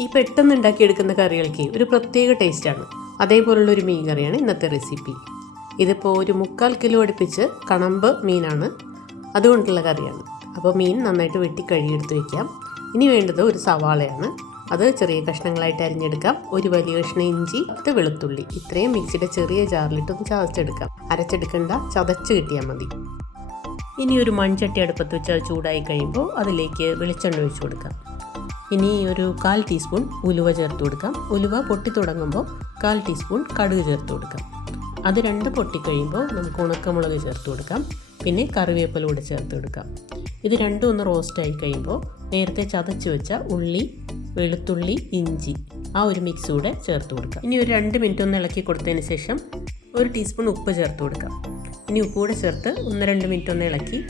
ഈ പെട്ടെന്ന് ഉണ്ടാക്കിയെടുക്കുന്ന കറികൾക്ക് ഒരു പ്രത്യേക ടേസ്റ്റാണ്. അതേപോലുള്ളൊരു മീൻ കറിയാണ് ഇന്നത്തെ റെസിപ്പി. ഇതിപ്പോൾ ഒരു 3/4 കിലോ അടുപ്പിച്ച് കണമ്പ് മീനാണ്, അതുകൊണ്ടുള്ള കറിയാണ്. അപ്പോൾ മീൻ നന്നായിട്ട് വെട്ടി കഴുകിയെടുത്ത് വയ്ക്കാം. ഇനി വേണ്ടത് ഒരു സവാളയാണ്. അത് ചെറിയ കഷ്ണങ്ങളായിട്ട് അരിഞ്ഞെടുക്കാം. ഒരു വലിയ കഷ്ണം ഇഞ്ചി, 10 വെളുത്തുള്ളി, ഇത്രയും മിക്സിയുടെ ചെറിയ ജാറിലിട്ടൊന്ന് ചതച്ചെടുക്കാം. അരച്ചെടുക്കണ്ട, ചതച്ച് കിട്ടിയാൽ മതി. ഇനി ഒരു മൺചട്ടി അടുപ്പത്ത് വെച്ച് അത് ചൂടായി കഴിയുമ്പോൾ അതിലേക്ക് വെളിച്ചെണ്ണ ഒഴിച്ചു കൊടുക്കാം. ഇനി ഒരു 1/4 ടീസ്പൂൺ ഉലുവ ചേർത്ത് കൊടുക്കാം. ഉലുവ പൊട്ടി തുടങ്ങുമ്പോൾ 1/4 ടീസ്പൂൺ കടുക് ചേർത്ത് കൊടുക്കാം. അത് രണ്ട് പൊട്ടിക്കഴിയുമ്പോൾ നമുക്ക് ഉണക്കമുളക് ചേർത്ത് കൊടുക്കാം. പിന്നെ കറിവേപ്പില കൂടെ ചേർത്ത് കൊടുക്കാം. ഇത് രണ്ടും ഒന്ന് റോസ്റ്റായി കഴിയുമ്പോൾ നേരത്തെ ചതച്ച് വെച്ച ഉള്ളി, വെളുത്തുള്ളി, ഇഞ്ചി ആ ഒരു മിക്സ് കൂടെ ചേർത്ത് കൊടുക്കാം. ഇനി ഒരു 2 മിനിറ്റ് ഒന്ന് ഇളക്കി കൊടുത്തതിന് ശേഷം 1 ടീസ്പൂൺ ഉപ്പ് ചേർത്ത് കൊടുക്കാം. ഇനി ഉപ്പ് കൂടെ ചേർത്ത് 1-2 മിനിറ്റ് ഒന്ന് ഇളക്കി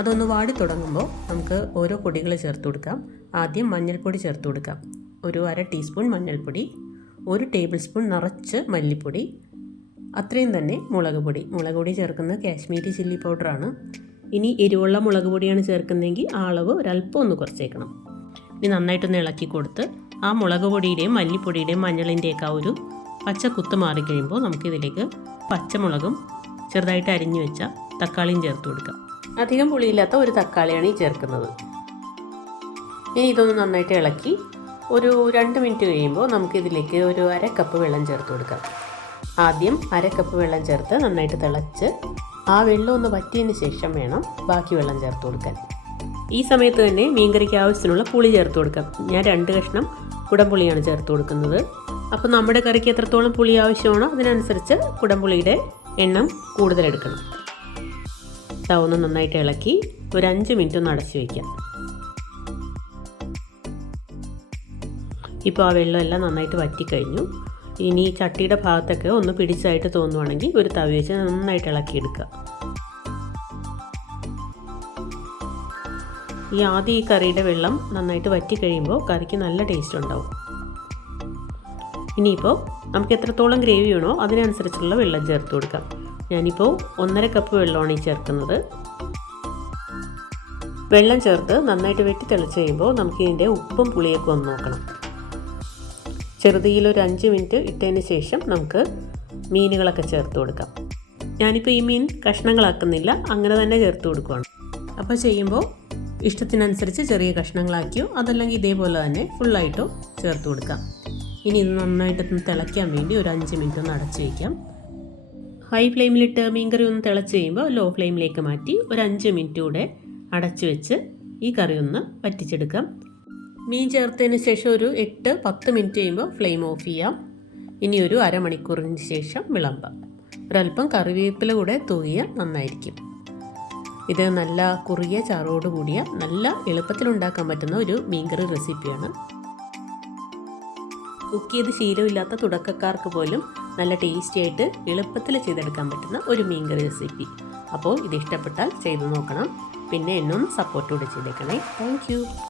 അതൊന്ന് വാടി തുടങ്ങുമ്പോൾ നമുക്ക് ഓരോ പൊടികൾ ചേർത്ത് കൊടുക്കാം. ആദ്യം മഞ്ഞൾപ്പൊടി ചേർത്ത് കൊടുക്കാം. ഒരു 1/2 ടീസ്പൂൺ മഞ്ഞൾപ്പൊടി, 1 ടേബിൾ സ്പൂൺ നിറച്ച് മല്ലിപ്പൊടി, അത്രയും തന്നെ മുളക് പൊടി ചേർക്കുന്നത് കാശ്മീരി ചില്ലി പൗഡറാണ്. ഇനി എരിവുള്ള മുളക് പൊടിയാണ് ചേർക്കുന്നതെങ്കിൽ ആ അളവ് ഒരല്പം ഒന്ന് കുറച്ചേക്കണം. ഇനി നന്നായിട്ടൊന്ന് ഇളക്കി കൊടുത്ത് ആ മുളക് പൊടിയുടെയും മല്ലിപ്പൊടിയുടെയും മഞ്ഞളിൻ്റെയൊക്കെ ആ ഒരു പച്ചക്കുത്ത് മാറിക്കഴിയുമ്പോൾ നമുക്കിതിലേക്ക് പച്ചമുളകും ചെറുതായിട്ട് അരിഞ്ഞു വെച്ച തക്കാളിയും ചേർത്ത് കൊടുക്കാം. അധികം പുളിയില്ലാത്ത ഒരു തക്കാളിയാണ് ഈ ചേർക്കുന്നത്. ഇനി ഇതൊന്ന് നന്നായിട്ട് ഇളക്കി ഒരു 2 മിനിറ്റ് കഴിയുമ്പോൾ നമുക്കിതിലേക്ക് ഒരു 1/2 കപ്പ് വെള്ളം ചേർത്ത് കൊടുക്കാം. ആദ്യം 1/2 കപ്പ് വെള്ളം ചേർത്ത് നന്നായിട്ട് തിളച്ച് ആ വെള്ളം ഒന്ന് വറ്റിയതിന് ശേഷം വേണം ബാക്കി വെള്ളം ചേർത്ത് കൊടുക്കാൻ. ഈ സമയത്ത് തന്നെ മീൻകറിക്ക് ആവശ്യത്തിനുള്ള പുളി ചേർത്ത് കൊടുക്കാം. ഞാൻ 2 കഷ്ണം കുടംപുളിയാണ് ചേർത്ത് കൊടുക്കുന്നത്. അപ്പോൾ നമ്മുടെ കറിക്ക് എത്രത്തോളം പുളി ആവശ്യമാണോ അതിനനുസരിച്ച് കുടംപുളിയുടെ എണ്ണം കൂടുതലെടുക്കണം. ഒന്ന് നന്നായിട്ട് ഇളക്കി ഒരു 5 മിനിറ്റ് ഒന്ന് അടച്ചു വയ്ക്കാം. ഇപ്പോൾ ആ വെള്ളമെല്ലാം നന്നായിട്ട് വറ്റിക്കഴിഞ്ഞു. ഇനി ചട്ടിയുടെ ഭാഗത്തൊക്കെ ഒന്ന് പിടിച്ചായിട്ട് തോന്നുവാണെങ്കിൽ ഒരു തവി വെച്ച് നന്നായിട്ട് ഇളക്കിയെടുക്കുക. ഈ കറിയുടെ വെള്ളം നന്നായിട്ട് വറ്റിക്കഴിയുമ്പോൾ കറിക്ക് നല്ല ടേസ്റ്റ് ഉണ്ടാവും. ഇനിയിപ്പോൾ നമുക്ക് എത്രത്തോളം ഗ്രേവി വേണോ അതിനനുസരിച്ചുള്ള വെള്ളം ചേർത്ത് കൊടുക്കാം. ഞാനിപ്പോൾ 1.5 കപ്പ് വെള്ളമാണ് ഈ ചേർക്കുന്നത്. വെള്ളം ചേർത്ത് നന്നായിട്ട് വെട്ടി തിളച്ച് കഴിയുമ്പോൾ നമുക്ക് ഇതിൻ്റെ ഉപ്പും പുളിയൊക്കെ ഒന്ന് നോക്കണം. ചെറുതീയിൽ ഒരു 5 മിനിറ്റ് ഇട്ടതിന് ശേഷം നമുക്ക് മീനുകളൊക്കെ ചേർത്ത് കൊടുക്കാം. ഞാനിപ്പോൾ ഈ മീൻ കഷ്ണങ്ങളാക്കുന്നില്ല, അങ്ങനെ തന്നെ ചേർത്ത് കൊടുക്കുകയാണ്. അപ്പോൾ ചെയ്യുമ്പോൾ ഇഷ്ടത്തിനനുസരിച്ച് ചെറിയ കഷ്ണങ്ങളാക്കിയോ അതല്ലെങ്കിൽ ഇതേപോലെ തന്നെ ഫുള്ളായിട്ടോ ചേർത്ത് കൊടുക്കാം. ഇനി ഇത് നന്നായിട്ടൊന്ന് തിളയ്ക്കാൻ വേണ്ടി ഒരു 5 മിനിറ്റ് ഒന്ന് അടച്ച് വയ്ക്കാം. ഹൈ ഫ്ലെയിമിലിട്ട് മീൻകറി ഒന്ന് തിളച്ച് കഴിയുമ്പോൾ ലോ ഫ്ലെയിമിലേക്ക് മാറ്റി ഒരു 5 മിനിറ്റ് കൂടെ അടച്ചു വെച്ച് ഈ കറി ഒന്ന് വറ്റിച്ചെടുക്കാം. മീൻ ചേർത്തതിന് ശേഷം ഒരു 8-10 മിനിറ്റ് കഴിയുമ്പോൾ ഫ്ലെയിം ഓഫ് ചെയ്യാം. ഇനി ഒരു അരമണിക്കൂറിന് ശേഷം വിളമ്പാം. ഒരല്പം കറിവേപ്പില കൂടെ തൂകിയാൽ നന്നായിരിക്കും. ഇത് നല്ല കുറിയ ചാറോട് കൂടിയ നല്ല എളുപ്പത്തിലുണ്ടാക്കാൻ പറ്റുന്ന ഒരു മീൻകറി റെസിപ്പിയാണ്. കുക്ക് ചെയ്ത് ശീലമില്ലാത്ത തുടക്കക്കാർക്ക് പോലും നല്ല ടേസ്റ്റി ആയിട്ട് എളുപ്പത്തിൽ ചെയ്തെടുക്കാൻ പറ്റുന്ന ഒരു മീൻകറി റെസിപ്പി. അപ്പോൾ ഇത് ഇഷ്ടപ്പെട്ടാൽ ചെയ്തു നോക്കണം. പിന്നെ എന്നൊന്ന് സപ്പോർട്ട് കൂടെ ചെയ്തേക്കണേ. Thank you.